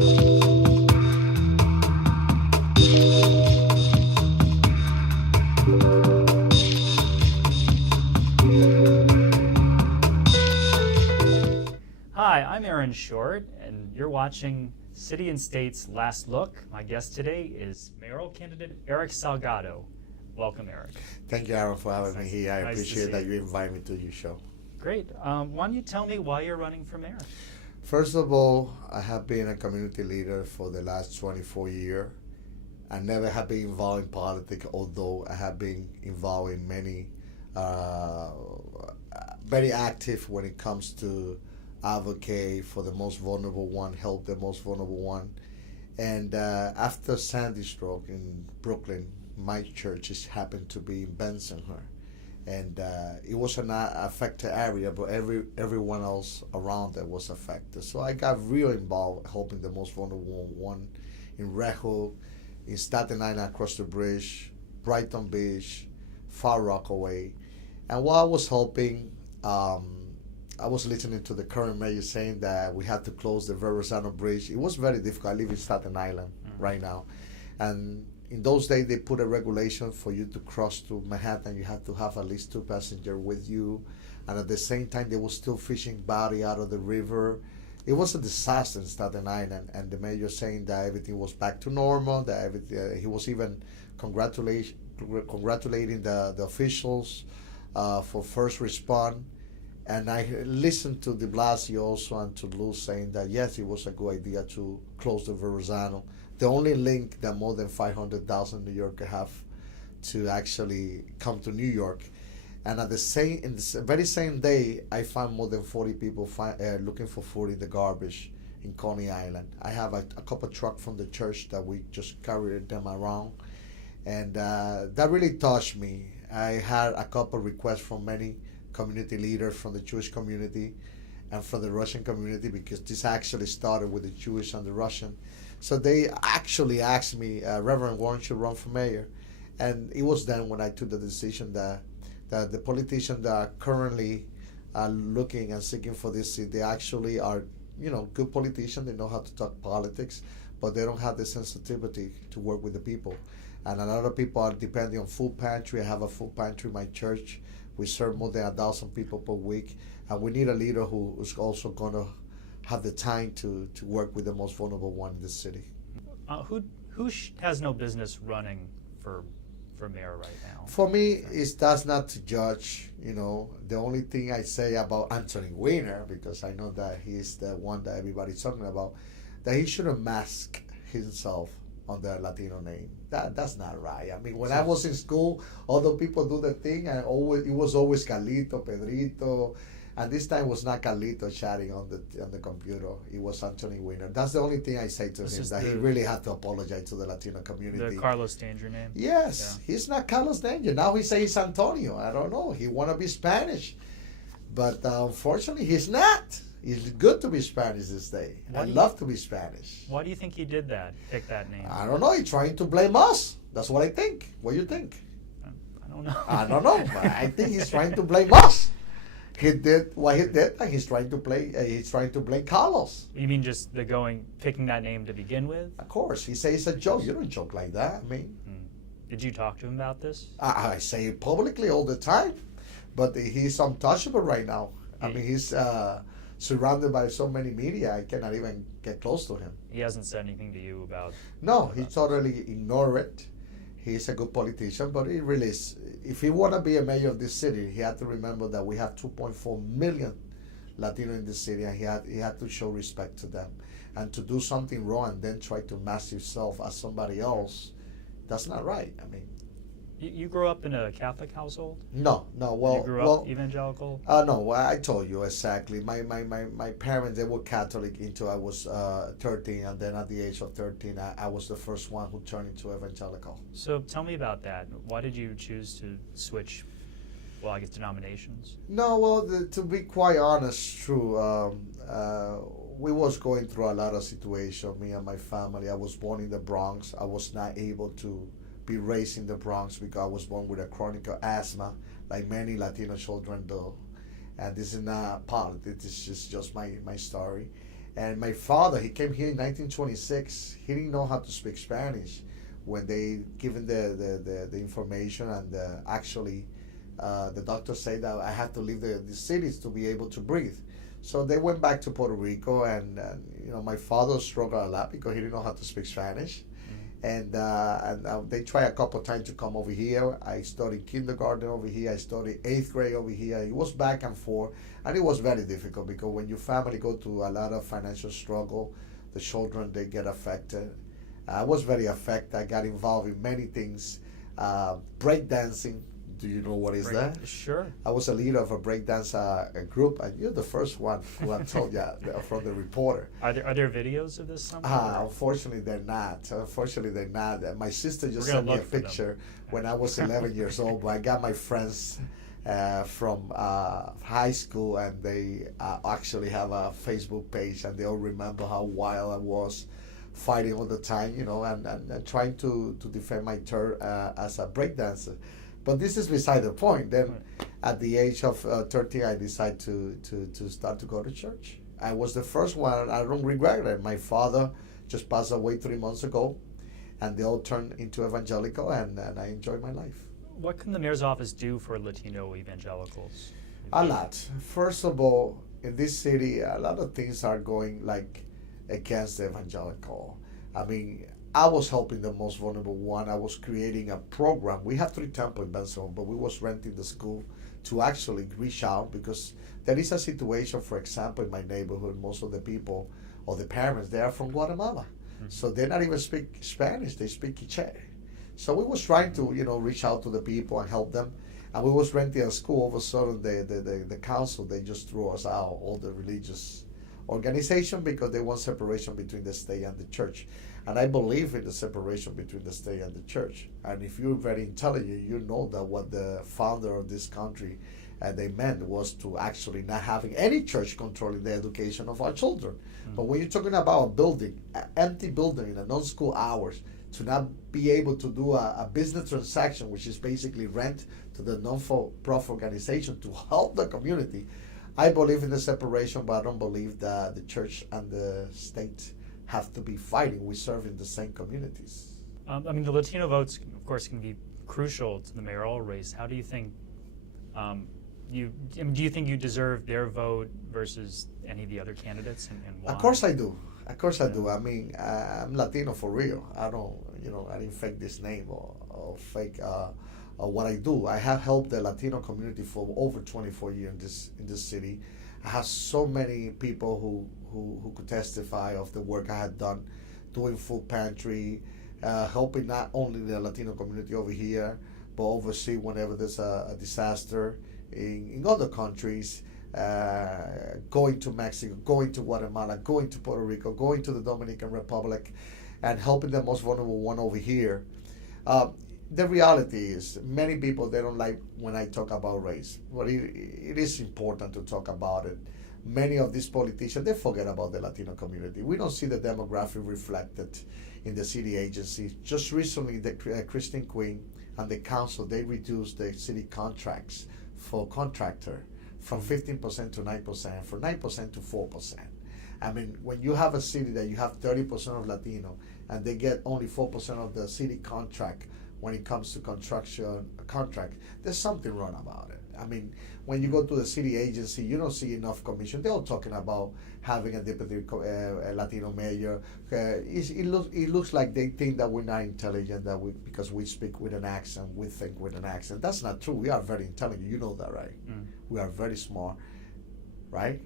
Hi, I'm Aaron Short, and you're watching City and State's Last Look. My guest today is mayoral candidate Erick Salgado. Welcome, Erick. Thank you, Aaron, for having me here. I Nice to appreciate see that you. you invite me to your show. Great. Why don't you tell me why you're running for mayor? First of all, I have been a community leader for the last 24 years. I never have been involved in politics, although I have been involved in many, very active when it comes to advocate for the most vulnerable one, help the most vulnerable one. And after Sandy stroke in Brooklyn, my church just happened to be in Bensonhurst. And it was an affected area, but everyone else around it was affected. So I got real involved helping the most vulnerable one in Red Hook, in Staten Island across the bridge, Brighton Beach, Far Rockaway. And while I was helping, I was listening to the current mayor saying that we had to close the Verrazano Bridge. It was very difficult. I live in Staten Island right now. And in those days, they put a regulation for you to cross to Manhattan. You had to have at least 2 passengers with you. And at the same time, they were still fishing body out of the river. It was a disaster in Staten Island. And the mayor saying that everything was back to normal, that everything, he was even congratulating the officials for first response. And I listened to de Blasio also and to Luz saying that yes, it was a good idea to close the Verrazano. The only link that more than 500,000 New Yorkers have to actually come to New York. And in the very same day, I found more than 40 people looking for food in the garbage in Coney Island. I have a couple trucks from the church that we just carried them around. And that really touched me. I had a couple requests from many community leaders from the Jewish community and from the Russian community, because this actually started with the Jewish and the Russian. So they actually asked me, Reverend, why don't you run for mayor? And it was then when I took the decision that the politicians that are currently looking and seeking for this seat, they actually are, good politicians. They know how to talk politics, but they don't have the sensitivity to work with the people. And a lot of people are depending on food pantry. I have a food pantry in my church. We serve more than 1,000 people per week, and we need a leader who is also going to have the time to work with the most vulnerable one in the city. Who has no business running for mayor right now? For me, that's not to judge. The only thing I say about Anthony Weiner, because I know that he's the one that everybody's talking about, that he shouldn't mask himself on the Latino name. That's not right. I mean, when I was in school, other people do the thing, and it was always Carlito, Pedrito, and this time was not Carlito chatting on the computer. It was Anthony Weiner. That's the only thing I say to him, that he really had to apologize to the Latino community. The Carlos Danger name? Yes, yeah. He's not Carlos Danger. Now he says Antonio. I don't know. He want to be Spanish, but unfortunately, he's not. It's good to be Spanish this day. I love to be Spanish. Why do you think he did that? Pick that name? I don't know. He's trying to blame us. That's what I think. What do you think? I don't know. I don't know. But I think he's trying to blame us. He did what he did, and he's trying to blame Carlos. You mean just picking that name to begin with? Of course. He says it's a joke. You don't joke like that. I mean. Did you talk to him about this? I say it publicly all the time, but he's untouchable right now. I mean, he's surrounded by so many media, I cannot even get close to him. He hasn't said anything to you about... No, he totally ignored it. He's a good politician, but he really is. If he want to be a mayor of this city, he had to remember that we have 2.4 million Latino in this city, and he had to show respect to them. And to do something wrong and then try to mask yourself as somebody else, that's not right. I mean, You grew up in a Catholic household? No. Well, you grew up evangelical? No. I told you exactly. My parents, they were Catholic until I was 13, and then at the age of 13, I was the first one who turned into evangelical. So tell me about that. Why did you choose to switch? Well, I guess denominations. No. Well, to be quite honest, true. We was going through a lot of situations. Me and my family. I was born in the Bronx. I was not able to be raised in the Bronx because I was born with a chronic asthma, like many Latino children do. And this is not politics, it's just my story. And my father, he came here in 1926. He didn't know how to speak Spanish when they given the information, and actually the doctor said that I had to leave the cities to be able to breathe. So they went back to Puerto Rico, and my father struggled a lot because he didn't know how to speak Spanish. And they tried a couple of times to come over here. I studied kindergarten over here. I studied 8th grade over here. It was back and forth, and it was very difficult because when your family go through a lot of financial struggle, the children, they get affected. I was very affected. I got involved in many things. Breakdancing. Do you know what is that? Sure. I was a leader of a breakdance group, and you're the first one who I told you from the reporter. Are there videos of this somewhere? Unfortunately, they're not. My sister just sent me a picture when I was 11 years old. But I got my friends from high school, and they actually have a Facebook page, and they all remember how wild I was, fighting all the time, and trying to defend my turf as a breakdancer. But this is beside the point. Then, at the age of 13, I decided to start to go to church. I was the first one. I don't regret it. My father just passed away 3 months ago, and they all turned into evangelical, and I enjoyed my life. What can the mayor's office do for Latino evangelicals? A lot. First of all, in this city, a lot of things are going against the evangelical. I mean, I was helping the most vulnerable one. I was creating a program. We have 3 temples in Benson, but we was renting the school to actually reach out, because there is a situation, for example, in my neighborhood, most of the people or the parents, they are from Guatemala. Mm-hmm. So they not even speak Spanish, they speak Quiche. So we was trying to, reach out to the people and help them. And we was renting a school. All of a sudden, the council, they just threw us out, all the religious organization, because they want separation between the state and the church. And I believe in the separation between the state and the church. And if you're very intelligent, you know that what the founder of this country they meant was to actually not having any church controlling the education of our children. Mm-hmm. But when you're talking about a building, an empty building in the non-school hours, to not be able to do a business transaction, which is basically rent to the non-for-profit organization to help the community, I believe in the separation, but I don't believe that the church and the state have to be fighting. We serve in the same communities. The Latino votes, of course, can be crucial to the mayoral race. How do you think do you think you deserve their vote versus any of the other candidates, and why? Of course I do. I do. I mean, I'm Latino for real. I don't, I didn't fake this name or fake what I do. I have helped the Latino community for over 24 years in this city. I have so many people who could testify of the work I had done, doing food pantry, helping not only the Latino community over here, but overseas whenever there's a disaster in other countries, going to Mexico, going to Guatemala, going to Puerto Rico, going to the Dominican Republic, and helping the most vulnerable one over here. The reality is, many people, they don't like when I talk about race, but it is important to talk about it. Many of these politicians, they forget about the Latino community. We don't see the demographic reflected in the city agencies. Just recently, the Christine Queen and the council, they reduced the city contracts for contractor from 15% to 9%, from 9% to 4%. I mean, when you have a city that you have 30% of Latino and they get only 4% of the city contract when it comes to construction contract, there's something wrong about it. I mean, when you go to the city agency, you don't see enough commission. They're all talking about having a deputy Latino mayor. It looks like they think that we're not intelligent, because we speak with an accent, we think with an accent. That's not true. We are very intelligent. You know that, right? Mm. We are very smart, right?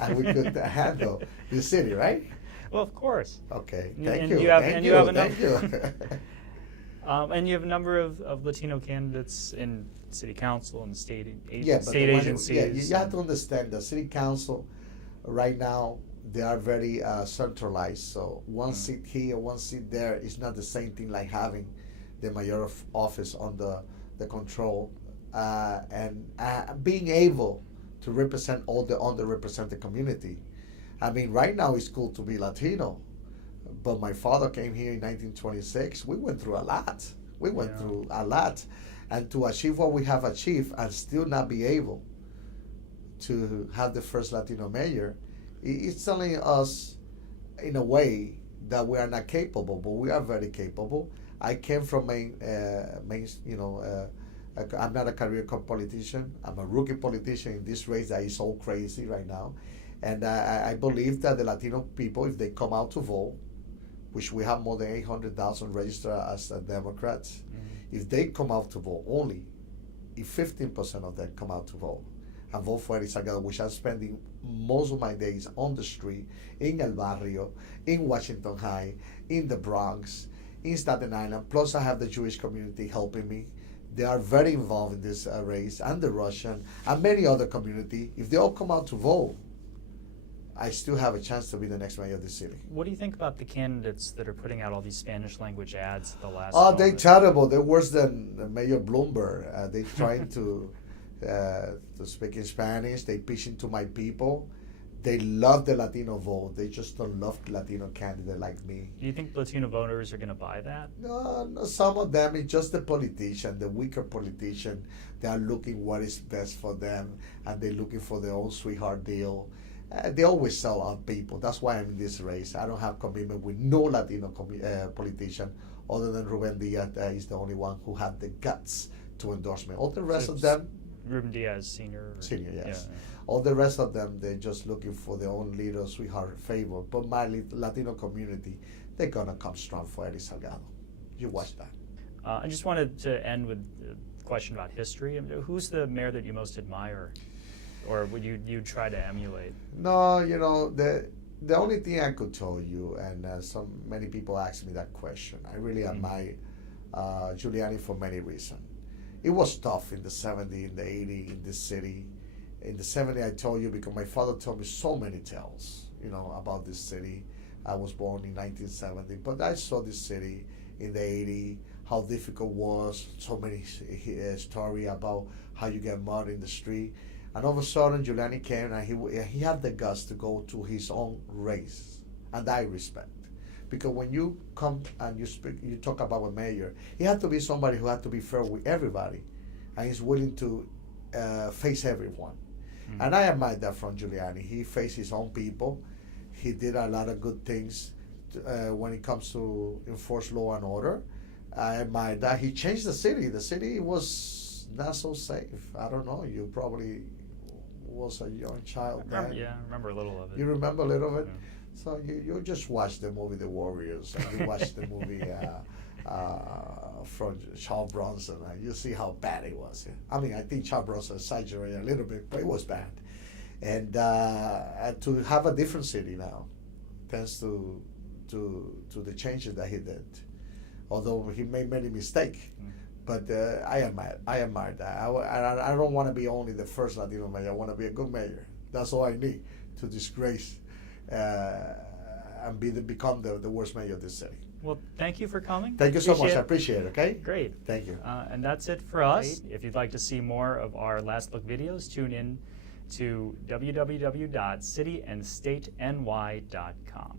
And we could handle the city, right? Well, of course. Okay. And Thank you. And you have a number of Latino candidates in city council and state agencies. You have to understand the city council right now, they are very centralized. So one seat here, one seat there is not the same thing like having the mayor office on the control and being able to represent all the underrepresented community. I mean, right now it's cool to be Latino, but my father came here in 1926. We went through a lot. And to achieve what we have achieved and still not be able to have the first Latino mayor It's telling us, in a way, that we are not capable, but we are very capable. I came from I'm not a career politician. I'm a rookie politician in this race that is so crazy right now. And I believe that the Latino people, if they come out to vote, which we have more than 800,000 registered as Democrats, if they come out to vote, only if 15% of them come out to vote and vote for Erick Salgado, which I'm spending most of my days on the street, in El Barrio, in Washington High, in the Bronx, in Staten Island, plus I have the Jewish community helping me. They are very involved in this race, and the Russian, and many other community. If they all come out to vote, I still have a chance to be the next mayor of the city. What do you think about the candidates that are putting out all these Spanish language ads at the last Oh, moment? they're terrible. They're worse than Mayor Bloomberg. They're trying to speak in Spanish. They pitching to my people. They love the Latino vote. They just don't love Latino candidate like me. Do you think Latino voters are going to buy that? No, some of them, it's just the politician, the weaker politician. They are looking what is best for them, and they're looking for their own sweetheart deal. They always sell out people. That's why I'm in this race. I don't have commitment with no Latino politician other than Ruben Diaz. Is the only one who had the guts to endorse me. All the rest of them, Ruben Diaz, senior. Senior, yes. Yeah. All the rest of them, they're just looking for their own little sweetheart favor. But my Latino community, they're gonna come strong for Erick Salgado. You watch that. I just wanted to end with a question about history. Who's the mayor that you most admire, or would you try to emulate? No, the only thing I could tell you, and many people ask me that question. I really admire Giuliani for many reasons. It was tough in the 70s, in the 80s, in this city. In the 70s, I told you because my father told me so many tales, about this city. I was born in 1970, but I saw this city in the 80s, how difficult it was, so many story about how you get mud in the street. And all of a sudden, Giuliani came and he had the guts to go to his own race, and I respect. Because when you come and you talk about a mayor, he had to be somebody who had to be fair with everybody, and he's willing to face everyone. Mm-hmm. And I admire that from Giuliani. He faced his own people. He did a lot of good things when it comes to enforce law and order. I admire that. He changed the city. The city was not so safe. I don't know. You probably was a young child. I remember a little of it. You remember a little of it? Yeah. So you just watch the movie The Warriors, and you watch the movie from Charles Bronson, and you see how bad it was. I mean, I think Charles Bronson exaggerated a little bit, but it was bad. And to have a different city now, thanks to the changes that he did, although he made many mistakes. But I admire that. I don't want to be only the first Latino mayor. I want to be a good mayor. That's all I need to disgrace and become the worst mayor of this city. Well, thank you for coming. Thank you so much. I appreciate it, okay? Great. Thank you. And that's it for us. If you'd like to see more of our Last Look videos, tune in to www.cityandstateny.com.